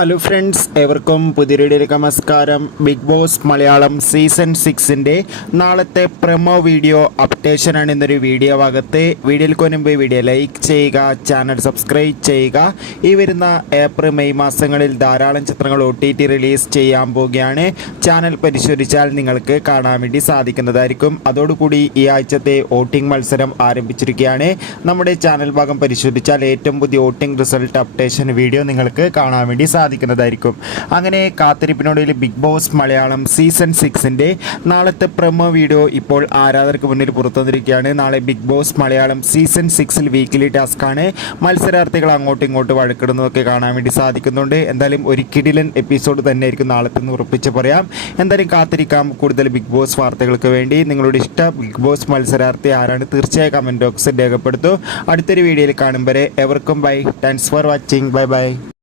Hello friends, ഏവർക്കും പുതിയൊരു നമസ്കാരം. ബിഗ് ബോസ് മലയാളം സീസൺ 6ൻ്റെ നാളത്തെ പ്രൊമോ വീഡിയോ അപ്ഡേഷനാണ് ഇന്നൊരു വീഡിയോ ഭാഗത്ത്. വീഡിയോയ്ക്ക് മുൻപ് വീഡിയോ ലൈക്ക് ചെയ്യുക, ചാനൽ സബ്സ്ക്രൈബ് ചെയ്യുക. ഈ വരുന്ന ഏപ്രിൽ മെയ് മാസങ്ങളിൽ ധാരാളം ചിത്രങ്ങൾ OTT റിലീസ് ചെയ്യാൻ പോവുകയാണ്. ചാനൽ പരിശോധിച്ചാൽ നിങ്ങൾക്ക് കാണാൻ വേണ്ടി സാധിക്കുന്നതായിരിക്കും. അതോടുകൂടി ഈ ആഴ്ചത്തെ വോട്ടിംഗ് മത്സരം ആരംഭിച്ചിരിക്കുകയാണ്. നമ്മുടെ ചാനൽ ഭാഗം പരിശോധിച്ചാൽ ഏറ്റവും പുതിയ വോട്ടിംഗ് റിസൾട്ട് അപ്ഡേഷൻ വീഡിയോ നിങ്ങൾക്ക് കാണാൻ വേണ്ടി സാധിക്കുന്നതായിരിക്കും. അങ്ങനെ കാത്തിരിപ്പിനോടിൽ ബിഗ് ബോസ് മലയാളം സീസൺ 6ൻ്റെ നാളത്തെ പ്രൊമോ വീഡിയോ ഇപ്പോൾ ആരാധകർക്ക് മുന്നിൽ പുറത്തുവന്നിരിക്കുകയാണ്. നാളെ ബിഗ് ബോസ് മലയാളം സീസൺ 6ൽ വീക്കിലി ടാസ്ക്കാണ്. മത്സരാർത്ഥികൾ അങ്ങോട്ടും ഇങ്ങോട്ടും വഴക്കിടുന്നതൊക്കെ കാണാൻ വേണ്ടി സാധിക്കുന്നുണ്ട്. എന്തായാലും ഒരു കിടിലൻ എപ്പിസോഡ് തന്നെയായിരിക്കും നാളത്തെ ഉറപ്പിച്ച് പറയാം. എന്തായാലും കാത്തിരിക്കാം കൂടുതൽ ബിഗ് ബോസ് വാർത്തകൾക്ക് വേണ്ടി. നിങ്ങളുടെ ഇഷ്ട ബിഗ് ബോസ് മത്സരാർത്ഥി ആരാണ്? തീർച്ചയായും കമൻറ്റ് ബോക്സിൽ രേഖപ്പെടുത്തൂ. അടുത്തൊരു വീഡിയോയിൽ കാണും വരെ എവർക്കും bye. Thanks for watching. Bye by.